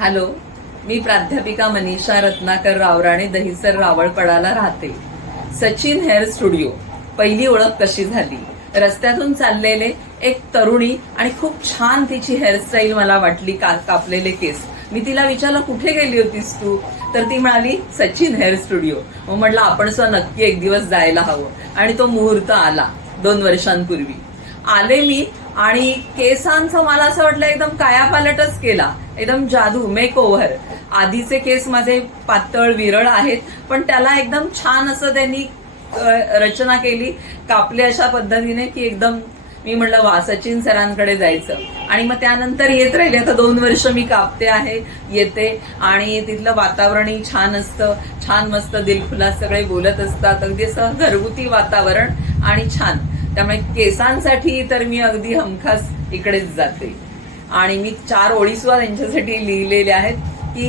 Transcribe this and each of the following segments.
Hello, मी प्राध्यापिका मनीषा रत्नाकर रावराणे दहिसर रावळपडाला राहते. Sachin hair studio पहिली ओळख कशी झाली? रस्त्यातून चाललेले एक तरुणी आणि खूप छान तिची हेअरस्टाईल मला वाटली, कापलेले केस. मी तिला विचारलं, कुठे गेली होतीस तू? तर ती म्हणाली, सचिन हेअर स्टुडिओ. मग म्हटलं आपण सुद्धा नक्की एक दिवस जायला हवं. आणि तो मुहूर्त आला 2 वर्षांपूर्वी. आले मी आणि केसांचं मला असं वाटलं एकदम कायापालटच केला, एकदम जादू, मेक ओव्हर. आधीचे केस माझे पातळ विरळ आहेत, पण त्याला एकदम छान असं त्यांनी रचना केली, कापले अशा पद्धतीने की एकदम मी म्हटलं वा, सचिन सरांकडे जायचं. आणि मग त्यानंतर येत राहिले. आता 2 वर्ष मी कापते आहे, येते, आणि तिथलं वातावरणही छान असतं. छान मस्त दिलखुलास सगळे बोलत असतात, अगदी असं घरगुती वातावरण आणि छान. त्यामुळे केसांसाठी तर मी अगदी हमखास इकडेच जाते. आणि मी 4 ओळी सुद्धा त्यांच्यासाठी लिहिलेल्या आहेत की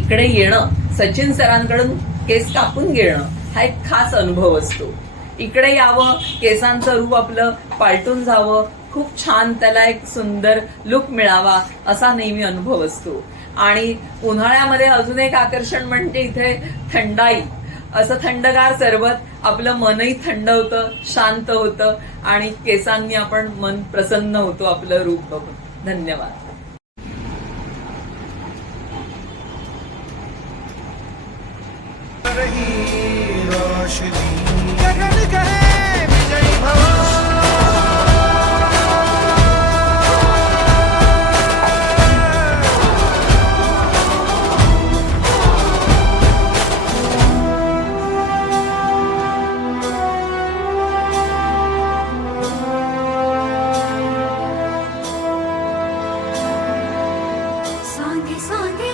इकडे येणं, सचिन सरांकडून केस कापून घेणं हा एक खास अनुभव असतो. इकडे यावं, केसांचं रूप आपलं पालटून जावं, खूप छान त्याला एक सुंदर लुक मिळावा असा नेहमी अनुभव असतो. आणि उन्हाळ्यामध्ये अजून एक आकर्षण म्हणजे इथे थंडाई. असं थंडगार सरबत, आपलं मनही थंड होतं, शांत होतं, आणि केसांनी आपण मन प्रसन्न होतो आपलं रूप बघून. धन्यवाद. सांगे सांगे